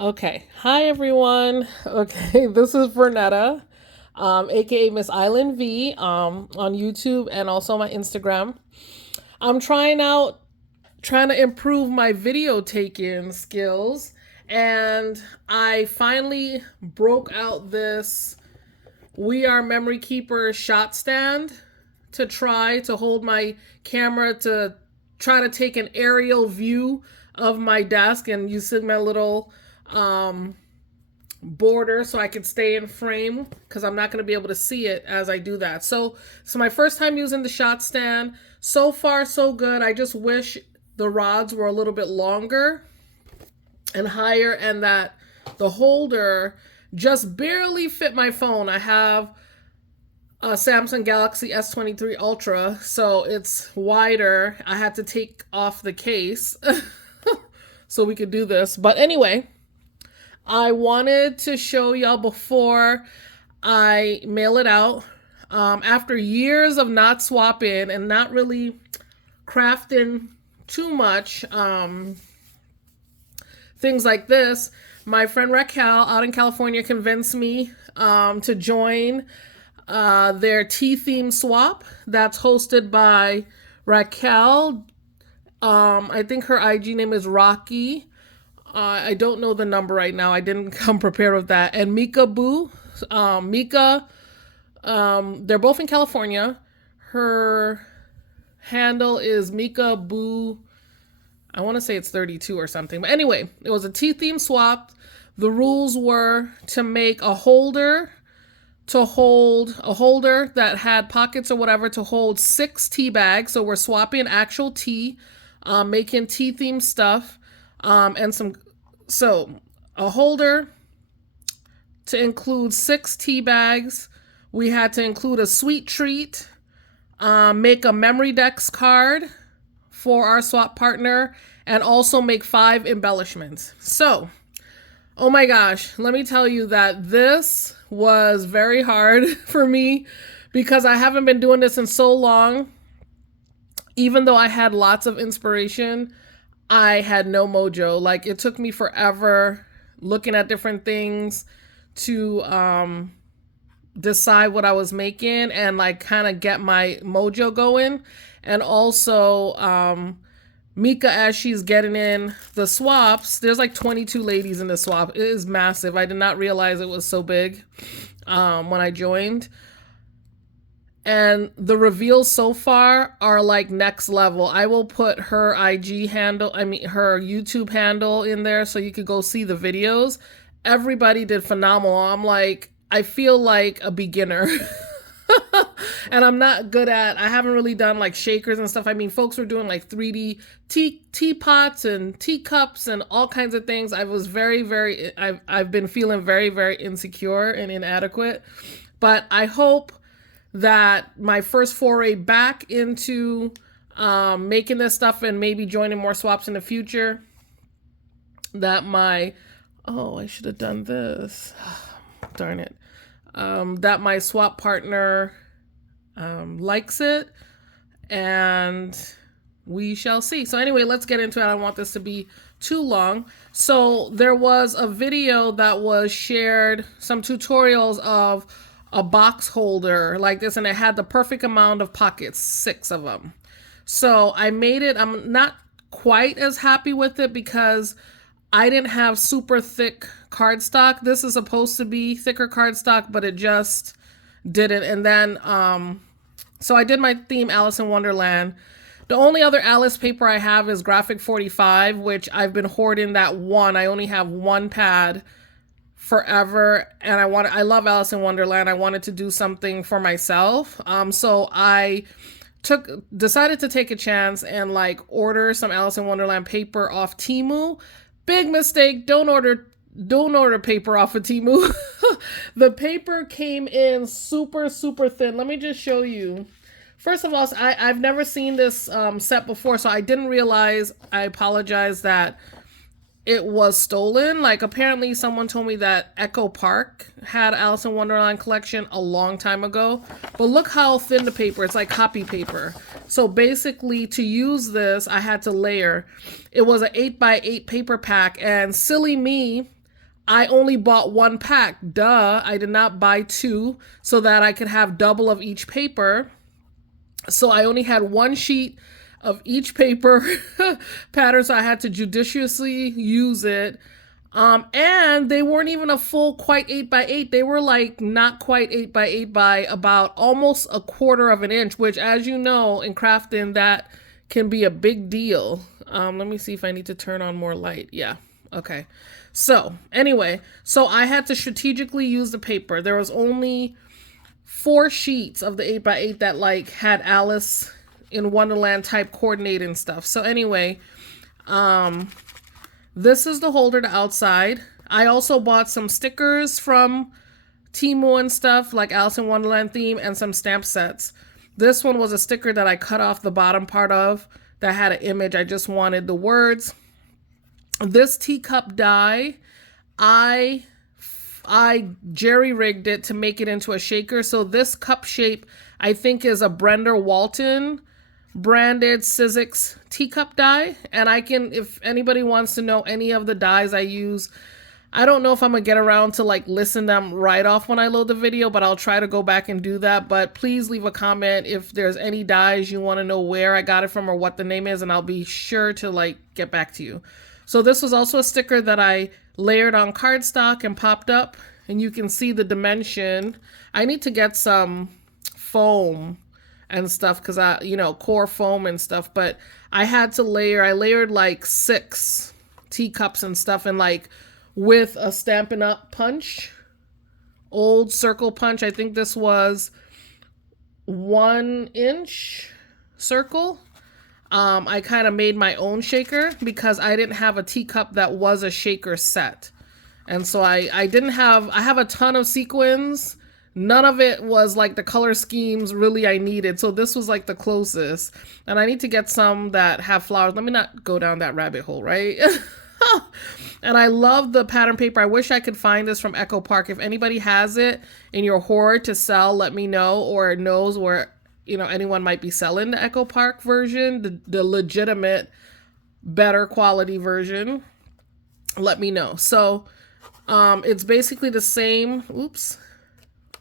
Okay. Hi, everyone. Okay, this is Vernetta, aka Miss Island V, on YouTube and also my Instagram. I'm trying to improve my video taking skills, and I finally broke out this We Are Memory Keeper shot stand to try to hold my camera to try to take an aerial view of my desk and using my little um border so I could stay in frame because I'm not going to be able to see it as I do that. So my first time using the shot stand. So far so good. I just wish the rods were a little bit longer and higher, and that the holder just barely fit my phone. I have a Samsung Galaxy S23 Ultra, so it's wider. I had to take off the case so we could do this. But anyway, I wanted to show y'all before I mail it out. After years of not swapping and not really crafting too much things like this, my friend Raquel out in California convinced me to join their tea theme swap that's hosted by Raquel. I think her IG name is Rocky. I don't know the number right now. I didn't come prepared with that. And Mika Boo. Mika, they're both in California. Her handle is Mika Boo. I want to say it's 32 or something. But anyway, it was a tea theme swap. The rules were to make a holder that had pockets or whatever to hold 6 tea bags. So we're swapping actual tea, making tea themed stuff, and a holder to include 6 tea bags. We had to include a sweet treat, make a memory dex card for our swap partner, and also make 5 embellishments. So, oh my gosh, let me tell you that this was very hard for me because I haven't been doing this in so long. Even though I had lots of inspiration, I had no mojo. Like, it took me forever looking at different things to decide what I was making and like kind of get my mojo going. And also, Mika, as she's getting in the swaps, there's like 22 ladies in the swap. It is massive. I did not realize it was so big when I joined. And the reveals so far are like next level. I will put her IG handle, her YouTube handle in there so you could go see the videos. Everybody did phenomenal. I feel like a beginner. And I haven't really done like shakers and stuff. I mean, folks were doing like 3D teapots and teacups and all kinds of things. I've been feeling very, very insecure and inadequate. But I hope that my first foray back into making this stuff and maybe joining more swaps in the future, I should have done this. Darn it. That my swap partner likes it, and we shall see. So anyway, let's get into it. I don't want this to be too long. So there was a video that was shared, some tutorials of a box holder like this, and it had the perfect amount of pockets, 6 of them. So I made it. I'm not quite as happy with it because I didn't have super thick cardstock. This is supposed to be thicker cardstock, but it just didn't. And then, so I did my theme Alice in Wonderland. The only other Alice paper I have is Graphic 45, which I've been hoarding that one. I only have one pad forever, and I love Alice in Wonderland. I wanted to do something for myself. So I decided to take a chance and like order some Alice in Wonderland paper off Temu. Big mistake. Don't order paper off of Temu. The paper came in super, super thin. Let me just show you. First of all, I've never seen this set before, so I didn't realize, I apologize, that it was stolen. Like, apparently someone told me that Echo Park had Alice in Wonderland collection a long time ago. But look how thin the paper. It's like copy paper. So basically, to use this, I had to layer. It was an 8x8 paper pack, and silly me, I only bought one pack. Duh, I did not buy two so that I could have double of each paper. So I only had one sheet of each paper pattern, so I had to judiciously use it. And they weren't even a full quite 8x8. They were like not quite 8x8 by about almost a quarter of an inch, which, as you know, in crafting, that can be a big deal. Let me see if I need to turn on more light. Yeah. Okay. So anyway, so I had to strategically use the paper. There was only 4 sheets of the 8x8 that like had Alice in Wonderland type coordinating stuff. So anyway, this is the holder to outside. I also bought some stickers from Temu and stuff like Alice in Wonderland theme and some stamp sets. This one was a sticker that I cut off the bottom part of that had an image. I just wanted the words. This teacup die, I jerry-rigged it to make it into a shaker. So this cup shape, I think, is a Brenda Walton branded Sizzix teacup die. And I can, if anybody wants to know any of the dies I use, I don't know if I'm gonna get around to like listing them right off when I load the video, but I'll try to go back and do that. But please leave a comment if there's any dies you want to know where I got it from or what the name is, and I'll be sure to like get back to you. So this was also a sticker that I layered on cardstock and popped up, and you can see the dimension. I need to get some foam and stuff because core foam and stuff, but I had to I layered like 6 teacups and stuff, and like with a Stampin' Up punch, old circle punch. I think this was 1 inch circle. I kind of made my own shaker because I didn't have a teacup that was a shaker set. And so I have a ton of sequins. None of it was like the color schemes really I needed. So this was like the closest. And I need to get some that have flowers. Let me not go down that rabbit hole, right? And I love the pattern paper. I wish I could find this from Echo Park. If anybody has it in your hoard to sell, let me know, or knows where anyone might be selling the Echo Park version, the legitimate, better quality version. Let me know. So it's basically the same. Oops.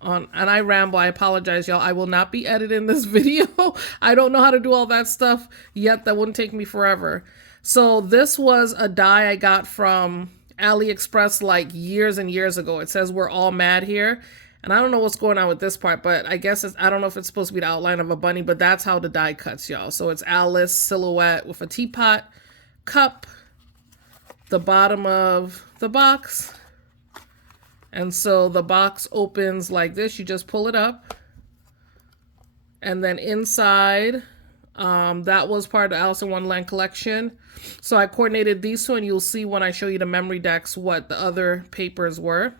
And I ramble. I apologize, y'all. I will not be editing this video. I don't know how to do all that stuff yet. That wouldn't take me forever. So this was a die I got from AliExpress like years and years ago. It says "We're all mad here." And I don't know what's going on with this part, but I guess I don't know if it's supposed to be the outline of a bunny, but that's how the die cuts, y'all. So it's Alice silhouette with a teapot, cup, the bottom of the box. And so the box opens like this. You just pull it up. And then inside, that was part of the Alice in Wonderland collection. So I coordinated these two, and you'll see when I show you the memory decks what the other papers were.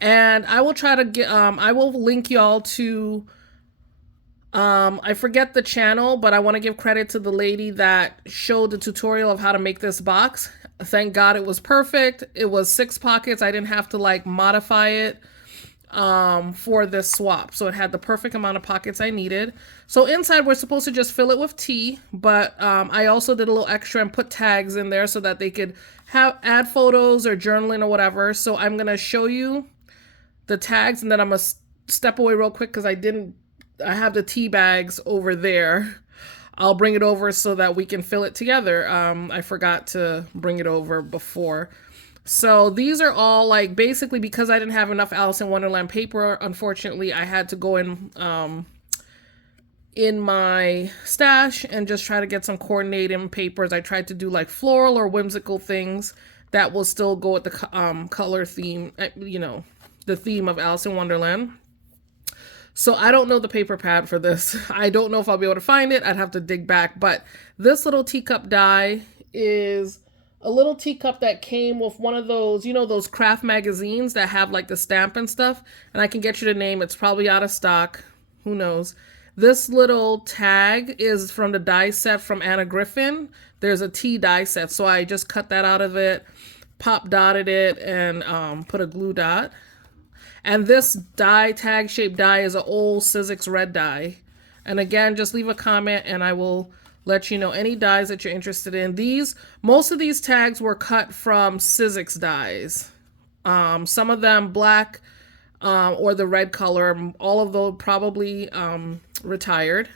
And I will try to get, I will link y'all to, I forget the channel, but I want to give credit to the lady that showed the tutorial of how to make this box. Thank God it was perfect. It was 6 pockets. I didn't have to like modify it for this swap. So it had the perfect amount of pockets I needed. So inside we're supposed to just fill it with tea, but I also did a little extra and put tags in there so that they could add photos or journaling or whatever. So I'm going to show you the tags, and then I'm going to step away real quick because I have the tea bags over there. I'll bring it over so that we can fill it together. I forgot to bring it over before. So these are all like basically because I didn't have enough Alice in Wonderland paper, unfortunately, I had to go in my stash and just try to get some coordinating papers. I tried to do like floral or whimsical things that will still go with the color theme, the theme of Alice in Wonderland. So I don't know the paper pad for this. I don't know if I'll be able to find it. I'd have to dig back. But this little teacup die is a little teacup that came with one of those, those craft magazines that have like the stamp and stuff. And I can get you the name. It's probably out of stock. Who knows? This little tag is from the die set from Anna Griffin. There's a tea die set. So I just cut that out of it, pop dotted it, and put a glue dot. And this die, tag-shaped die, is an old Sizzix red die. And again, just leave a comment and I will let you know any dies that you're interested in. Most of these tags were cut from Sizzix dies. Some of them black, or the red color. All of those probably retired.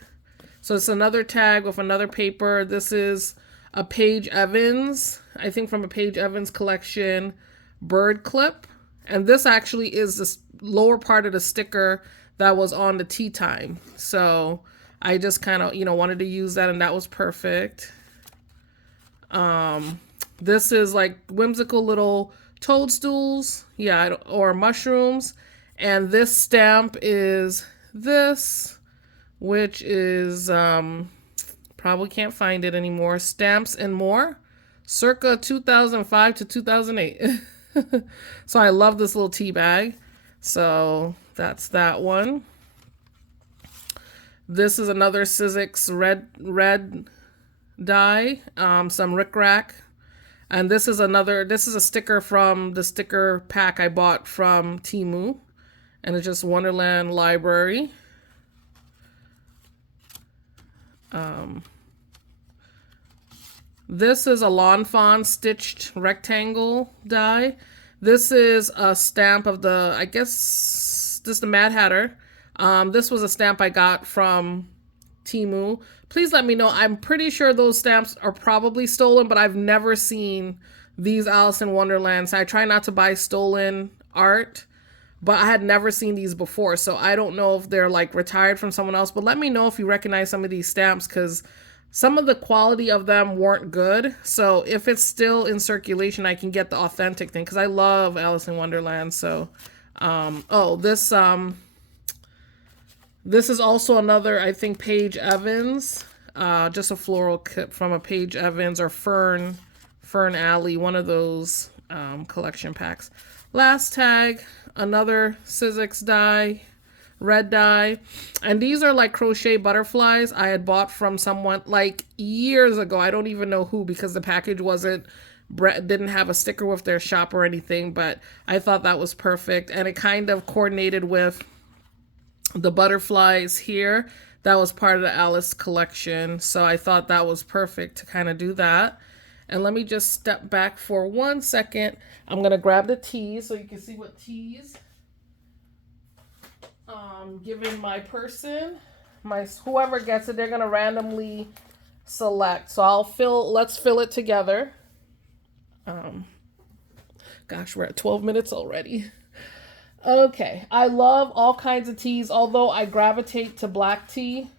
So it's another tag with another paper. This is a Paige Evans, I think from a Paige Evans collection, bird clip. And this actually is the lower part of the sticker that was on the tea time. So I just kind of, wanted to use that, and that was perfect. This is like whimsical little toadstools, yeah, or mushrooms. And this stamp is this, which is, probably can't find it anymore. Stamps and More, circa 2005 to 2008. So I love this little tea bag. So that's that one. This is another Sizzix red die, some rickrack. And this is a sticker from the sticker pack I bought from Temu. And it's just Wonderland Library. This is a Lawn Fawn stitched rectangle die. This is a stamp of I guess this is the Mad Hatter. This was a stamp I got from Temu. Please let me know. I'm pretty sure those stamps are probably stolen, but I've never seen these Alice in Wonderlands. I try not to buy stolen art, but I had never seen these before, so I don't know if they're like retired from someone else. But let me know if you recognize some of these stamps, because some of the quality of them weren't good. So if it's still in circulation, I can get the authentic thing, because I love Alice in Wonderland. So, this is also another, I think, Paige Evans. Just a floral kit from a Paige Evans or Fern Alley, one of those collection packs. Last tag, another Sizzix die, red die. And these are like crochet butterflies I had bought from someone like years ago. I don't even know who, because the package didn't have a sticker with their shop or anything, but I thought that was perfect. And it kind of coordinated with the butterflies here. That was part of the Alice collection. So I thought that was perfect to kind of do that. And let me just step back for 1 second. I'm going to grab the teas so you can see what teas giving my person. Whoever gets it, they're going to randomly select. So let's fill it together. Gosh, we're at 12 minutes already. Okay, I love all kinds of teas, although I gravitate to black tea.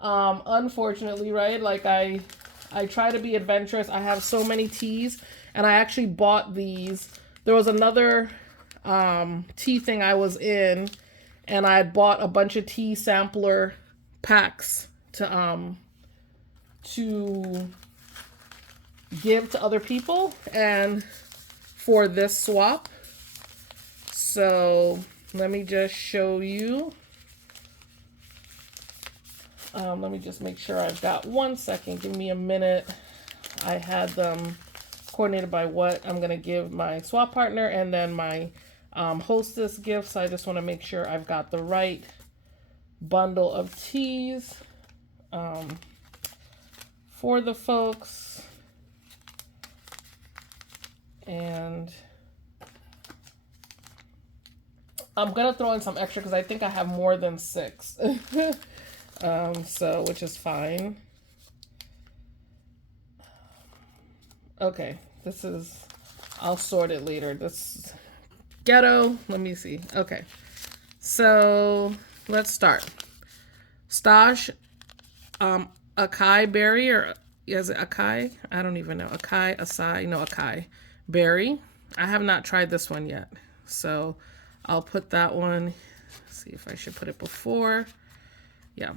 Unfortunately, right? Like I try to be adventurous. I have so many teas, and I actually bought these. There was another tea thing I was in, and I had bought a bunch of tea sampler packs to give to other people, and for this swap. So let me just show you. Let me just make sure I've got 1 second. Give me a minute. I had them coordinated by what I'm going to give my swap partner and then my hostess gift. So I just want to make sure I've got the right bundle of teas for the folks. And I'm going to throw in some extra because I think I have more than 6. Which is fine. Okay, I'll sort it later. This ghetto, let me see. Okay, so let's start. Stash, acai berry, or is it acai? I don't even know. Acai berry. I have not tried this one yet, so I'll put that one. See if I should put it before. Yeah.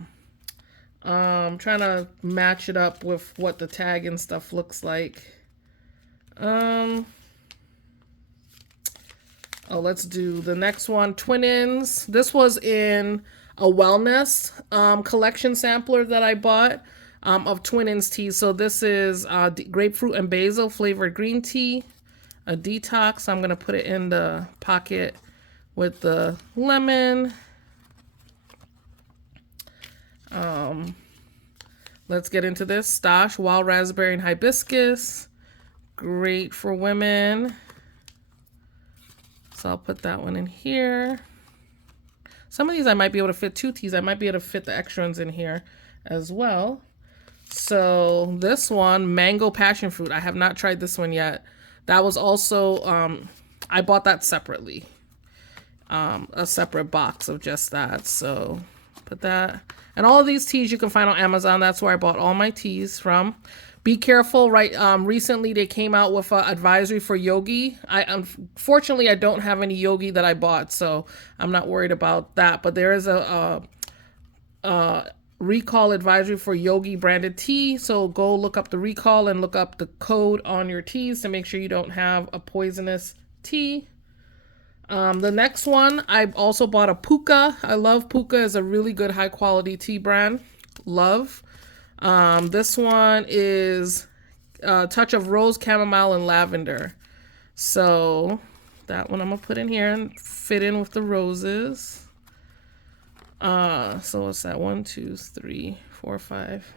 Trying to match it up with what the tag and stuff looks like. Let's do the next one. Twinins. This was in a wellness collection sampler that I bought of Twinins tea. So this is grapefruit and basil flavored green tea, a detox. I'm going to put it in the pocket with the lemon. let's get into this. Stash, wild raspberry and hibiscus. Great for women. So I'll put that one in here. Some of these I might be able to fit 2 teas. I might be able to fit the extra ones in here as well. So this one, mango passion fruit. I have not tried this one yet. That was also, I bought that separately. A separate box of just that. So put that. And all of these teas you can find on Amazon. That's where I bought all my teas from. Be careful, right? Recently they came out with an advisory for Yogi. Unfortunately I don't have any Yogi that I bought, so I'm not worried about that. But there is a recall advisory for Yogi branded tea. So go look up the recall and look up the code on your teas to make sure you don't have a poisonous tea. The next one, I also bought a Puka. I love Puka. It's a really good high quality tea brand. Love. This one is a touch of rose, chamomile, and lavender. So that one I'm gonna put in here and fit in with the roses. So what's that? 1, 2, 3, 4, 5.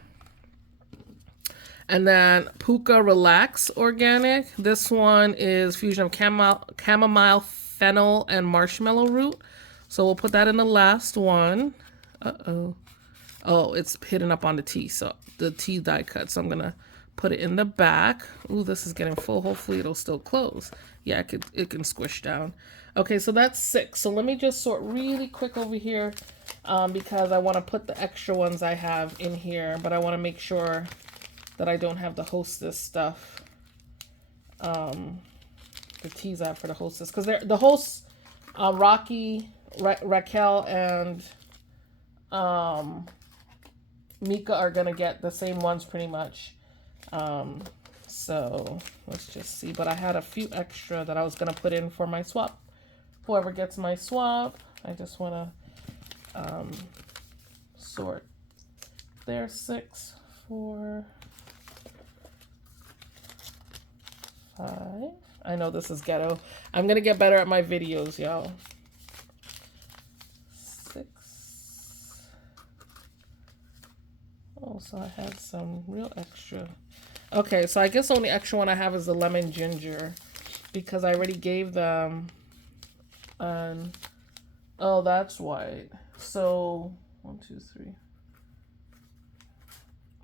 And then Puka Relax Organic. This one is fusion of chamomile, fennel, and marshmallow root. So we'll put that in the last one. Oh, it's hidden up on the tea, so the tea die cut. So I'm gonna put it in the back. Ooh, this is getting full. Hopefully it'll still close. Yeah, it can squish down. Okay, so that's 6. So let me just sort really quick over here because I want to put the extra ones I have in here, but I want to make sure that I don't have the Hostess stuff. The teas I have for the Hostess, because they're the hosts, Rocky, Raquel, and Mika are gonna get the same ones pretty much. So let's just see. But I had a few extra that I was gonna put in for my swap. Whoever gets my swap, I just wanna sort. There, 6, 4, 5. I know this is ghetto. I'm gonna get better at my videos, y'all. 6. Oh, so I had some real extra. Okay, so I guess the only extra one I have is the lemon ginger because I already gave them. Oh, that's white. So 1, 2, 3.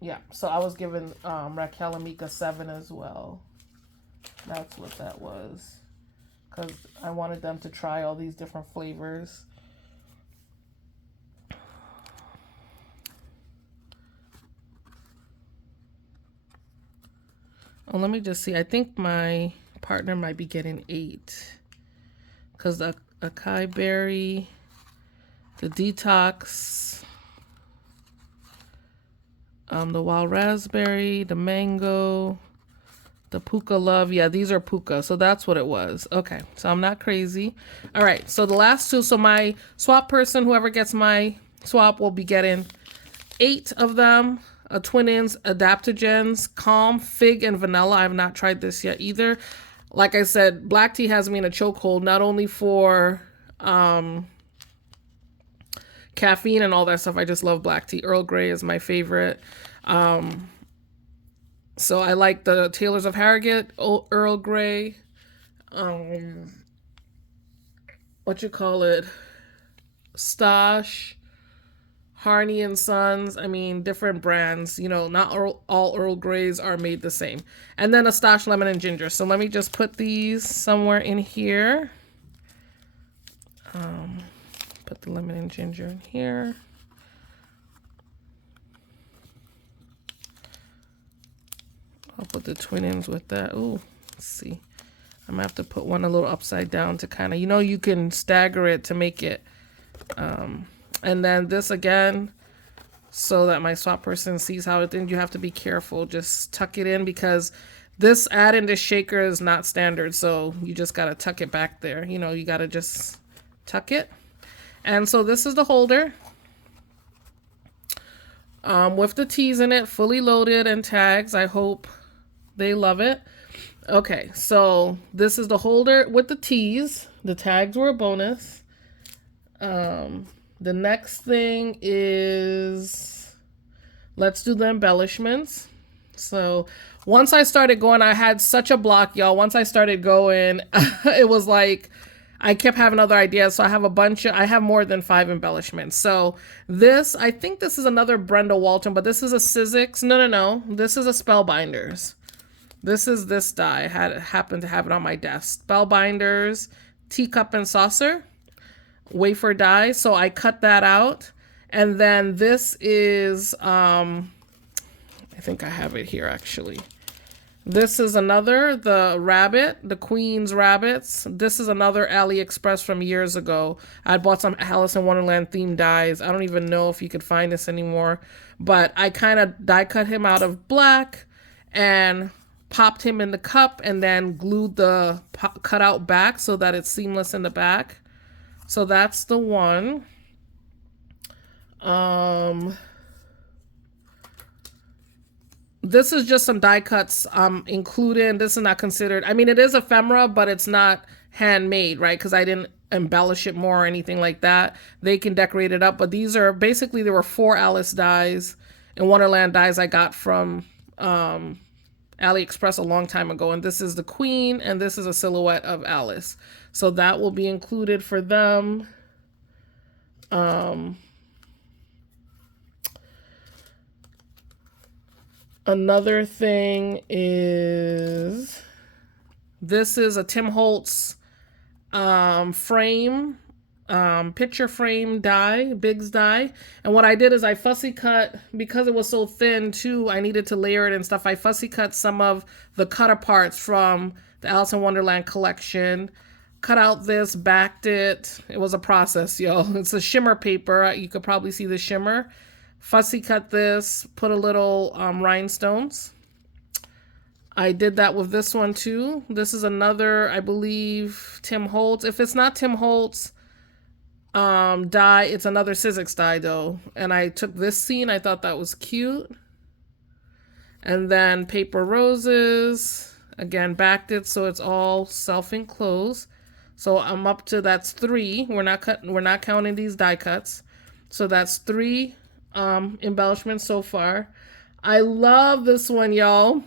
Yeah, so I was giving Raquel and Mika 7 as well. That's what that was. Because I wanted them to try all these different flavors. Oh, let me just see. I think my partner might be getting 8. Because the acai berry, the detox, the wild raspberry, the mango, the Puka Love. Yeah, these are Puka. So that's what it was. Okay, so I'm not crazy. All right, so the last 2. So my swap person, whoever gets my swap, will be getting 8 of them. Twinings, adaptogens, calm, fig, and vanilla. I have not tried this yet either. Like I said, black tea has me in a chokehold, not only for caffeine and all that stuff. I just love black tea. Earl Grey is my favorite. So I like the Taylors of Harrogate, Earl Grey, Stash, Harney and Sons. I mean, different brands. You know, not all Earl Greys are made the same. And then a Stash lemon and ginger. So let me just put these somewhere in here. Put the lemon and ginger in here. I'll put the Twinings with that. Ooh, let's see. I'm gonna have to put one a little upside down to kind of, you can stagger it to make it. And then this again, so that my swap person sees how it, then you have to be careful. Just tuck it in because this add in this shaker is not standard. So you just got to tuck it back there. You got to just tuck it. And so this is the holder. With the teas in it, fully loaded and tags. I hope they love it. Okay, so this is the holder with the teas. The tags were a bonus. The next thing is Let's do the embellishments. So once I started going, I had such a block, y'all. Once I started going, it was like I kept having other ideas. So I have I have more than 5 embellishments. So this, I think this is another Brenda Walton, but this is a Sizzix. No. This is a Spellbinders. This is this die. I happened to have it on my desk. Spellbinders, Teacup and Saucer, wafer die. So I cut that out. And then this is, I think I have it here actually. This is another, the rabbit, the Queen's Rabbits. This is another AliExpress from years ago. I bought some Alice in Wonderland themed dies. I don't even know if you could find this anymore. But I kind of die cut him out of black and popped him in the cup and then glued the cutout back so that it's seamless in the back. So that's the one. This is just some die cuts included. This is not considered, I mean, it is ephemera, but it's not handmade, right? Because I didn't embellish it more or anything like that. They can decorate it up, but these are basically, there were 4 Alice dies and Wonderland dies I got from AliExpress a long time ago. And this is the Queen, and this is a silhouette of Alice. So that will be included for them. Another thing is, this is a Tim Holtz frame, picture frame die, Biggs die. And what I did is I fussy cut, because it was so thin too, I needed to layer it and stuff. I fussy cut some of the cut aparts from the Alice in Wonderland collection. Cut out this, backed it. It was a process, yo. It's a shimmer paper. You could probably see the shimmer. Fussy cut this, put a little rhinestones. I did that with this one too. This is another, I believe, Tim Holtz. If it's not Tim Holtz die, it's another Sizzix die though. And I took this scene, I thought that was cute. And then Paper Roses, again, backed it so it's all self-enclosed. So I'm up to, that's 3. We're not counting these die cuts. So that's 3 embellishments so far. I love this one, y'all.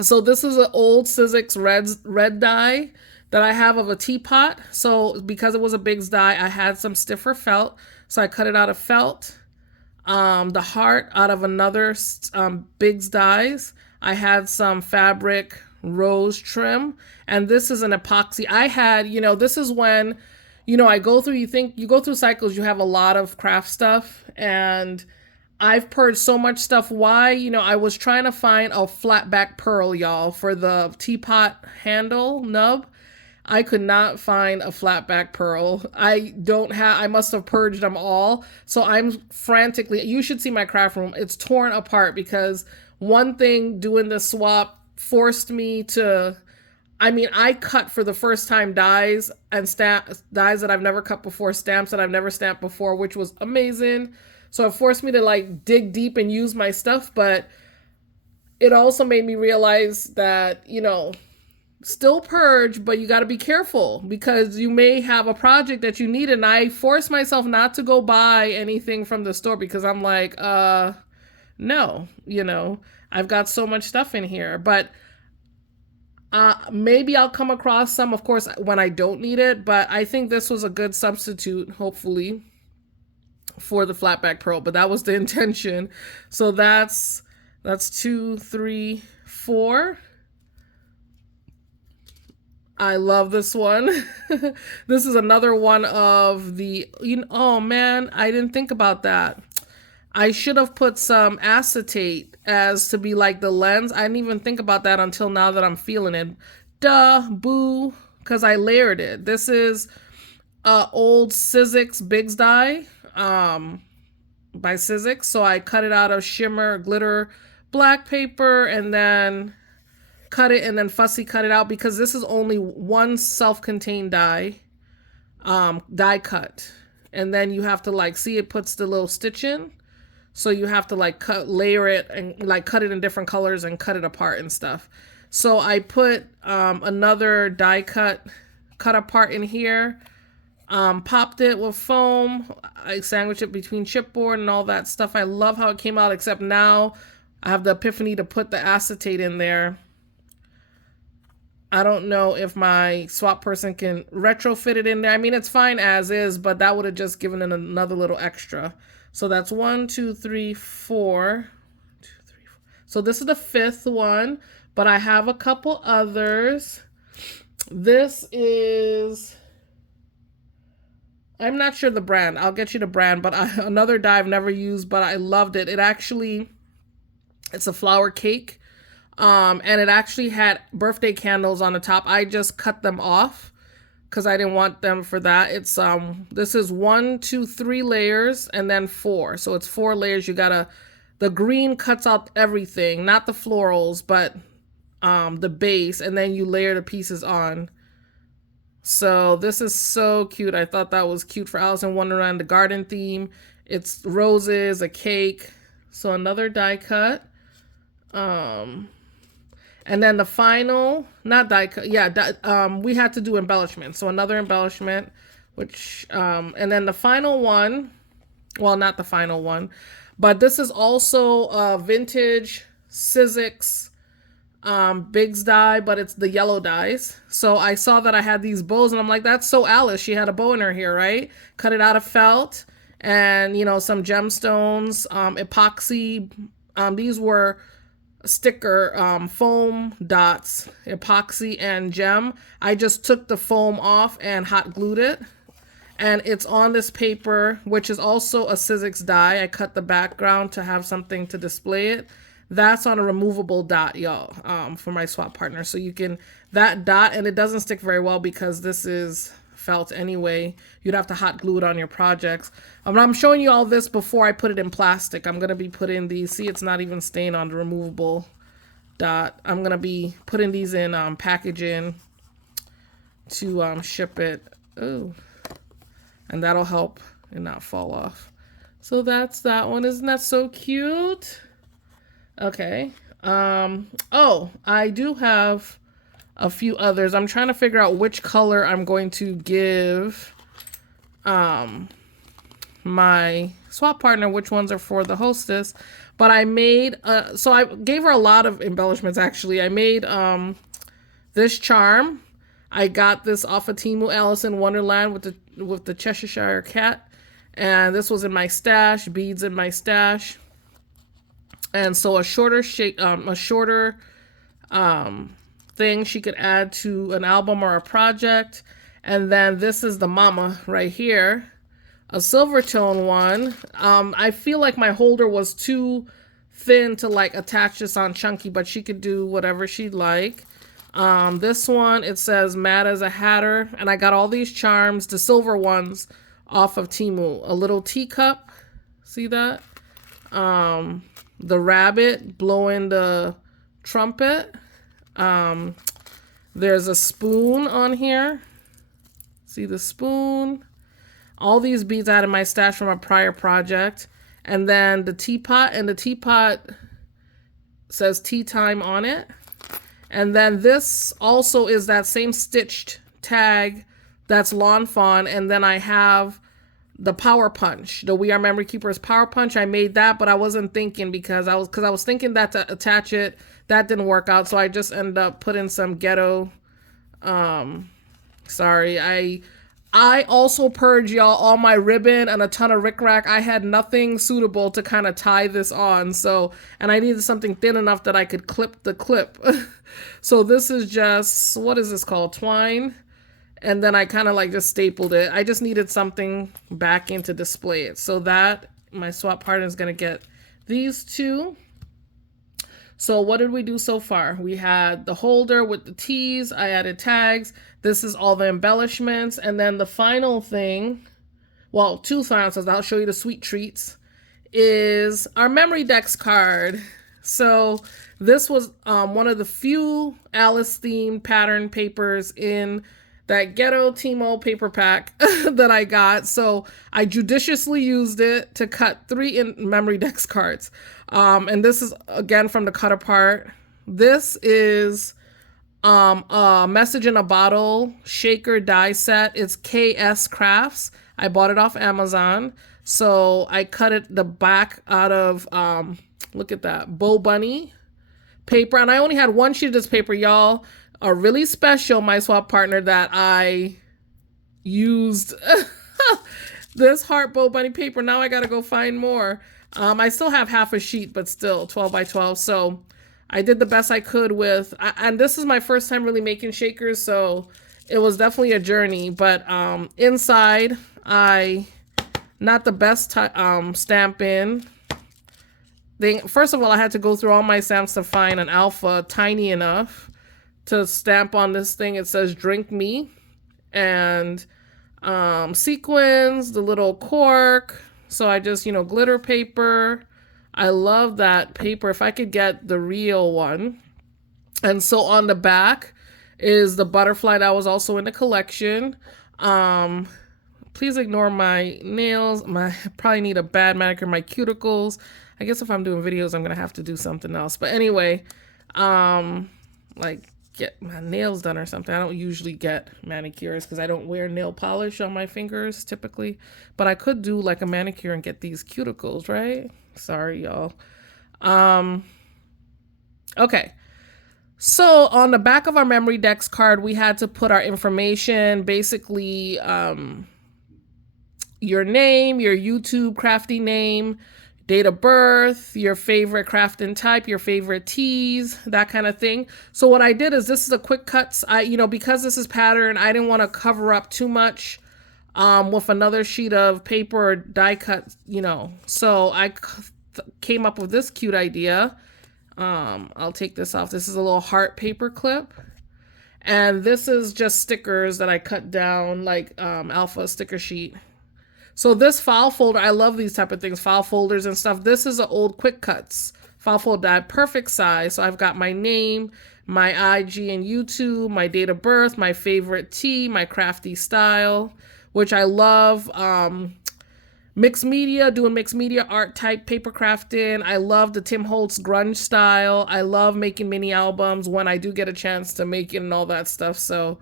So this is an old Sizzix red die that I have of a teapot. So because it was a Biggs die, I had some stiffer felt. So I cut it out of felt. The heart out of another Biggs dies. I had some fabric rose trim. And this is an epoxy. I had, this is when, I go through, you go through cycles, you have a lot of craft stuff, and I've purged so much stuff. Why? I was trying to find a flat back pearl, y'all, for the teapot handle nub. I could not find a flat back pearl. I must have purged them all. So I'm frantically, you should see my craft room. It's torn apart because one thing doing the swap forced me to, I cut for the first time dies and dies that I've never cut before, stamps that I've never stamped before, which was amazing. So it forced me to dig deep and use my stuff, but it also made me realize that, still purge, but you got to be careful because you may have a project that you need. And I forced myself not to go buy anything from the store because I'm like, no, I've got so much stuff in here, but maybe I'll come across some, of course, when I don't need it, but I think this was a good substitute, hopefully, for the flat back pearl, but that was the intention. So that's 2, 3, 4. I love this one. This is another one of the, oh man, I didn't think about that. I should have put some acetate as to be like the lens. I didn't even think about that until now that I'm feeling it. Duh, boo, because I layered it. This is old Sizzix Biggs die by Sizzix. So I cut it out of shimmer, glitter, black paper, and then cut it and then fussy cut it out because this is only one self-contained die cut. And then you have to see it puts the little stitch in. So you have to layer it and cut it in different colors and cut it apart and stuff. So I put another die cut apart in here, Popped it with foam. I sandwiched it between chipboard and all that stuff. I love how it came out, except now I have the epiphany to put the acetate in there. I don't know if my swap person can retrofit it in there. I mean, it's fine as is, but that would have just given it another little extra. So that's 1, 2, 3, 4. So this is the 5th one, but I have a couple others. This is, I'm not sure the brand. I'll get you the brand, but another die I've never used, but I loved it. It's a flower cake. And it actually had birthday candles on the top. I just cut them off because I didn't want them for that. It's this is 1, 2, 3 layers and then 4. So it's 4 layers. The green cuts out everything, not the florals, but the base, and then you layer the pieces on. So this is so cute. I thought that was cute for Alice in Wonderland, the garden theme. It's roses, a cake. So another die cut. And then the final, not die cut, yeah, we had to do embellishment. So another embellishment, which, and then the final one, well, not the final one, but this is also a vintage Sizzix Biggs die, but it's the yellow dies. So I saw that I had these bows and I'm like, that's so Alice. She had a bow in her hair, right? Cut it out of felt and, you know, some gemstones, epoxy. These were sticker foam dots, epoxy and gem. I just took the foam off and hot glued it, and it's on this paper, which is also a Sizzix die. I cut the background to have something to display it. That's on a removable dot, y'all, for my swap partner. So you can, that dot, and it doesn't stick very well because this is felt anyway. You'd have to hot glue it on your projects. I'm showing you all this before I put it in plastic. I'm going to be putting these, see, it's not even staying on the removable dot. I'm going to be putting these in packaging to ship it. Oh, and that'll help it not fall off. So that's that one. Isn't that so cute? Okay. Oh, I do have a few others. I'm trying to figure out which color I'm going to give my swap partner, which ones are for the hostess. But I made, so I gave her a lot of embellishments actually. I made this charm. I got this off of Temu, Alice in Wonderland with the Cheshire cat. And this was in my stash, beads in my stash. And so a shorter shape, thing she could add to an album or a project. And then this is the mama right here, a silver tone one. I feel like my holder was too thin to like attach this on chunky, but she could do whatever she'd like. This one, it says Mad as a Hatter, and I got all these charms, the silver ones, off of Temu. A little teacup, see that? The rabbit blowing the trumpet. There's a spoon on here. See the spoon? All these beads I had in my stash from a prior project. And then the teapot, and the teapot says tea time on it. And then this also is that same stitched tag that's Lawn Fawn. And then I have the Power Punch, the We Are Memory Keepers Power Punch. I made that, but I wasn't thinking because I was thinking that to attach it. That didn't work out, so I just ended up putting some ghetto. Sorry, I also purged y'all all my ribbon and a ton of rickrack. I had nothing suitable to kind of tie this on, so, and I needed something thin enough that I could clip the clip. So this is just, what is this called? Twine. And then I kind of like just stapled it. I just needed something back in to display it. So that, my swap partner is going to get these two. So what did we do so far? We had the holder with the teas. I added tags. This is all the embellishments. And then the final thing, well, two final things, I'll show you the sweet treats, is our Memory Decks card. So this was one of the few Alice themed pattern papers in that ghetto Temu paper pack that I got. So I judiciously used it to cut 3 Memory Decks cards. And this is again from the cut apart. This is A message in a bottle shaker die set. It's KS Crafts. I bought it off Amazon. So I cut it the back out of look at that, Bo Bunny paper. And I only had one sheet of this paper, y'all. A really special My Swap partner that I used this heart Bo Bunny paper. Now I gotta go find more. I still have half a sheet, but still 12 by 12. So I did the best I could with, and this is my first time really making shakers, so it was definitely a journey. But inside, not the best stamp in. First of all, I had to go through all my stamps to find an alpha tiny enough to stamp on this thing. It says "Drink Me," and sequins, the little cork. So I just, glitter paper. I love that paper. If I could get the real one. And so on the back is the butterfly that was also in the collection. Please ignore my nails. I probably need a bad manicure. My cuticles. I guess if I'm doing videos, I'm going to have to do something else. But anyway, like get my nails done or something. I don't usually get manicures because I don't wear nail polish on my fingers typically. But I could do like a manicure and get these cuticles, right? Sorry, y'all. Okay. So on the back of our Memory Decks card, we had to put our information, basically your name, your YouTube crafty name, date of birth, your favorite crafting type, your favorite teas, that kind of thing. So what I did is, this is a quick cuts. Because this is pattern, I didn't want to cover up too much with another sheet of paper or die cut, So I came up with this cute idea. I'll take this off. This is a little heart paper clip. And this is just stickers that I cut down, like alpha sticker sheet. So this file folder, I love these type of things, file folders and stuff. This is an old Quick Cuts file folder, that perfect size. So I've got my name, my IG and YouTube, my date of birth, my favorite tea, my crafty style, which I love. Mixed media, doing mixed media art type paper crafting. I love the Tim Holtz grunge style. I love making mini albums when I do get a chance to make it and all that stuff. So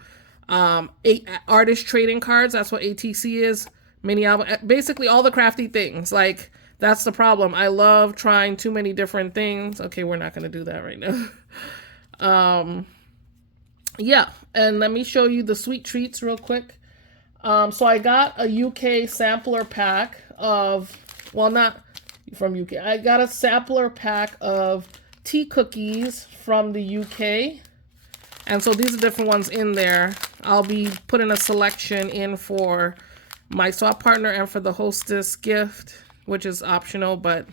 artist trading cards, that's what ATC is. Mini album, basically all the crafty things. Like, that's the problem. I love trying too many different things. Okay, we're not going to do that right now. Yeah, and let me show you the sweet treats real quick. So I got a UK sampler pack of, well, not from UK. I got a sampler pack of tea cookies from the UK. And so these are different ones in there. I'll be putting a selection in for my swap partner and for the hostess gift, which is optional. But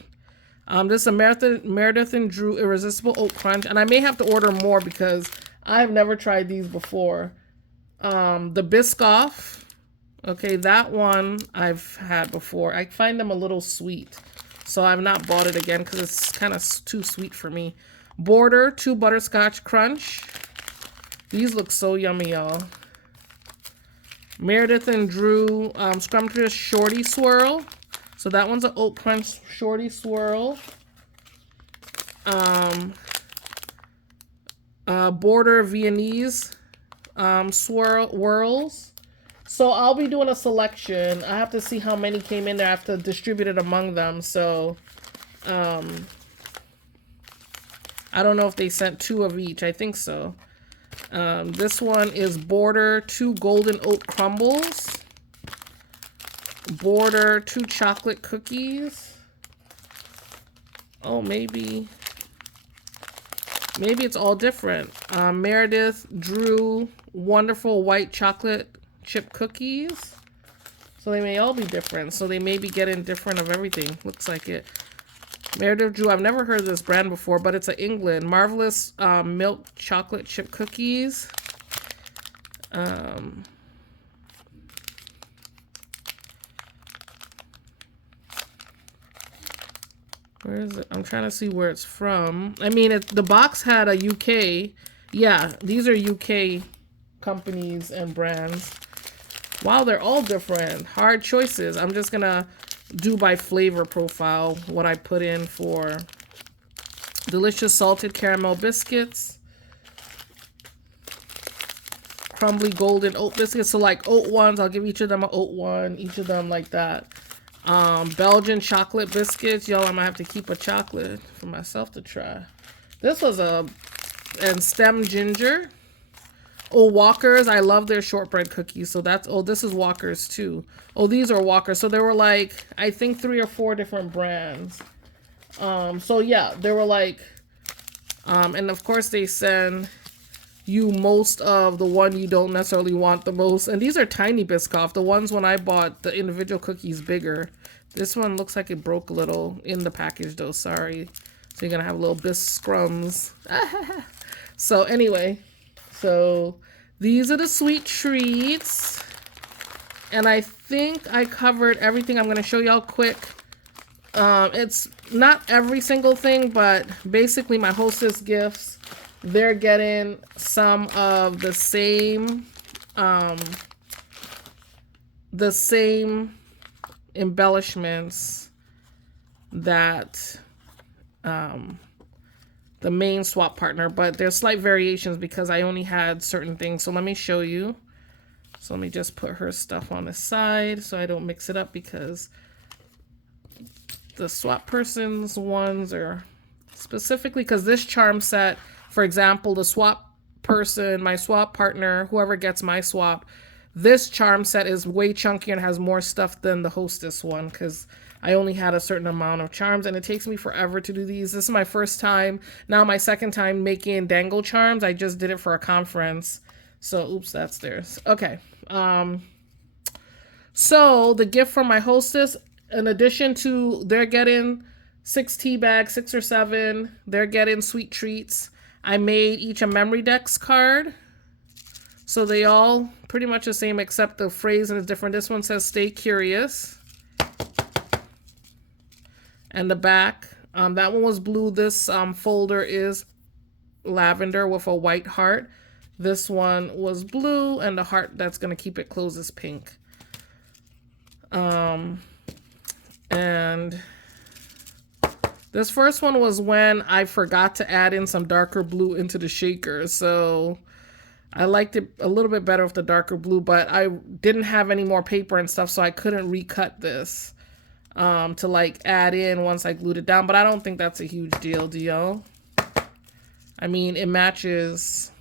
this is a Meredith and Drew Irresistible Oat Crunch. And I may have to order more because I've never tried these before. The Biscoff. Okay, that one I've had before. I find them a little sweet, so I've not bought it again because it's kind of too sweet for me. Border 2 Butterscotch Crunch. These look so yummy, y'all. Meredith and Drew Scrumptious Shorty Swirl. So that one's an Oat Crunch Shorty Swirl. Border Viennese Whirls. So I'll be doing a selection. I have to see how many came in there. I have to distribute it among them. So I don't know if they sent 2 of each. I think so. This one is Border 2 Golden Oat Crumbles. Border 2 Chocolate Cookies. Oh, maybe it's all different. Meredith Drew Wonderful White Chocolate Chip Cookies. So they may all be different. So they may be getting different of everything. Looks like it. Meredith Drew, I've never heard of this brand before, but it's a England. Marvelous Milk Chocolate Chip Cookies. Where is it? I'm trying to see where it's from. I mean, the box had a UK. Yeah, these are UK companies and brands. Wow, they're all different. Hard choices. I'm just going to do by flavor profile what I put in for delicious salted caramel biscuits. crumbly golden oat biscuits. So like oat ones, I'll give each of them an oat one, each of them like that. Belgian chocolate biscuits. Y'all, I'm gonna have to keep a chocolate for myself to try. This was and stem ginger. Oh, Walker's. I love their shortbread cookies. So that's, oh, this is Walker's too. Oh, these are Walker's. So there were like, I think 3 or 4 different brands. So yeah, they were like, and of course they send you most of the one you don't necessarily want the most. And these are tiny Biscoff. The ones when I bought the individual cookies bigger. This one looks like it broke a little in the package though, sorry. So you're gonna have little bisc scrums. So anyway, so these are the sweet treats. And I think I covered everything. I'm gonna show y'all quick. It's not every single thing, but basically my Hostess gifts, they're getting some of the same embellishments that the main swap partner, but there's slight variations because I only had certain things. So let me show you. So let me just put her stuff on the side so I don't mix it up, because the swap person's ones are specifically, because this charm set, for example, the swap person, my swap partner, whoever gets my swap, this charm set is way chunkier and has more stuff than the Hostess one, because I only had a certain amount of charms and it takes me forever to do these. This is my first time, now my second time making dangle charms. I just did it for a conference. So, oops, that's theirs. Okay. So the gift from my Hostess, in addition to, they're getting 6 tea bags, 6 or 7. They're getting sweet treats. I made each a Memorydex card. So they all pretty much the same, except the phrase is different. This one says "Stay curious." And the back, that one was blue. This folder is lavender with a white heart. This one was blue, and the heart that's going to keep it closed is pink. And this first one was when I forgot to add in some darker blue into the shaker. So I liked it a little bit better with the darker blue, but I didn't have any more paper and stuff, so I couldn't recut this to like add in once I glued it down. But I don't think that's a huge deal, do y'all? I mean, it matches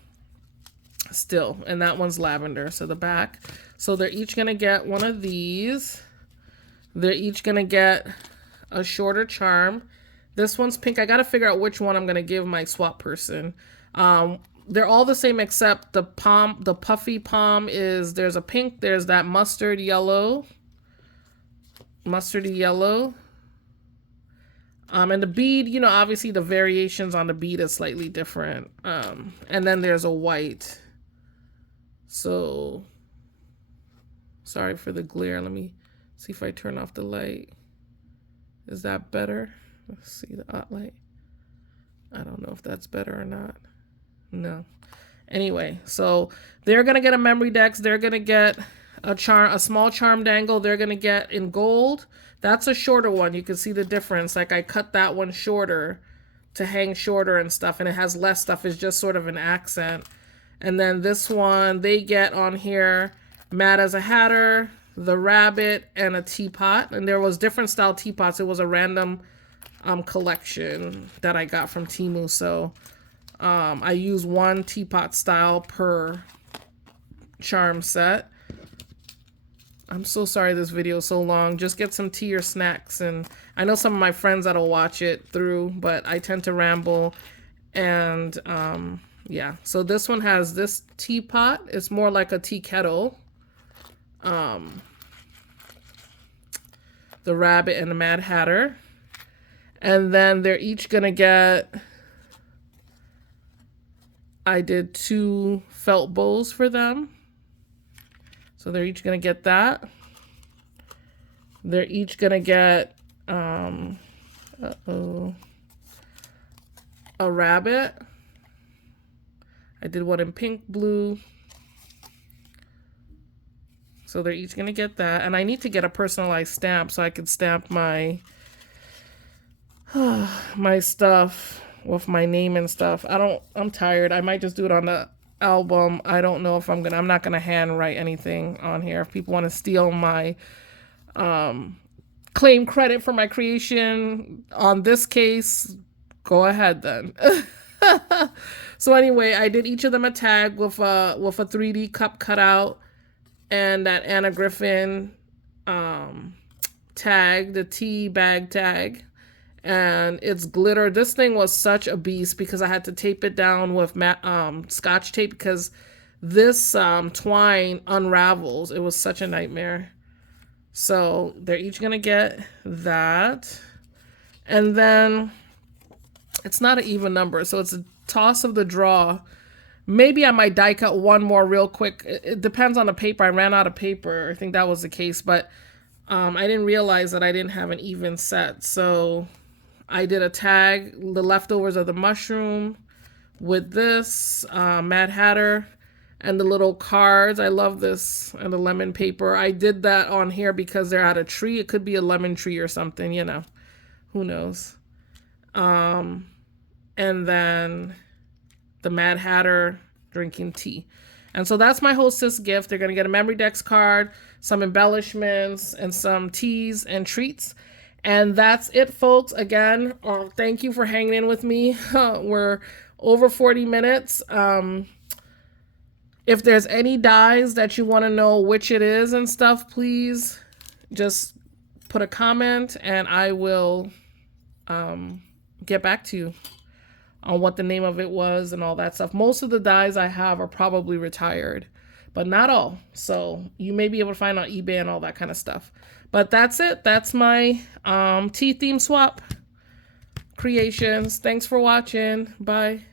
still, and that one's lavender. So the back, so they're each gonna get one of these. They're each gonna get a shorter charm. This one's pink. I gotta figure out which one I'm gonna give my swap person. They're all the same except the palm, the puffy palm is, there's a pink, there's that mustardy yellow. And the bead, you know, obviously the variations on the bead is slightly different. And then there's a white. So, sorry for the glare. Let me see if I turn off the light. Is that better? Let's see the hot light. I don't know if that's better or not. No. Anyway, so they're going to get a Memorydex. They're going to get a small charm dangle. They're going to get in gold. That's a shorter one. You can see the difference. Like I cut that one shorter to hang shorter and stuff, and it has less stuff. It's just sort of an accent. And then this one, they get on here Mad as a Hatter, the rabbit, and a teapot. And there was different style teapots. It was a random collection that I got from Temu. So I use 1 teapot style per charm set. I'm so sorry this video is so long. Just get some tea or snacks. And I know some of my friends that'll watch it through, but I tend to ramble. And yeah, so this one has this teapot. It's more like a tea kettle. The rabbit and the Mad Hatter. And then they're each gonna get, I did 2 felt bows for them. So they're each gonna get that. They're each gonna get a rabbit. I did one in pink, blue. So they're each gonna get that. And I need to get a personalized stamp so I can stamp my my stuff with my name and stuff. I'm tired. I might just do it on the album. I don't know if I'm not gonna handwrite anything on here. If people want to steal my claim credit for my creation on this case, go ahead then. So anyway, I did each of them a tag with a 3D cup cutout and that Anna Griffin tag, the tea bag tag, and it's glitter. This thing was such a beast because I had to tape it down with scotch tape because this twine unravels. It was such a nightmare. So they're each gonna get that, and then it's not an even number, so it's a toss of the draw. Maybe I might die cut one more real quick. It depends on the paper. I ran out of paper. I think that was the case, but I didn't realize that I didn't have an even set. So I did a tag, the leftovers of the mushroom, with this Mad Hatter and the little cards. I love this, and the lemon paper. I did that on here because they're at a tree. It could be a lemon tree or something, you know. Who knows? And then the Mad Hatter drinking tea. And so that's my hostess gift. They're going to get a Memory-Dex card, some embellishments, and some teas and treats. And that's it, folks. Again, thank you for hanging in with me. We're over 40 minutes. If there's any dies that you want to know which it is and stuff, please just put a comment and I will get back to you on what the name of it was and all that stuff. Most of the dies I have are probably retired, but not all. So you may be able to find on eBay and all that kind of stuff. But that's it. That's my tea theme swap creations. Thanks for watching. Bye.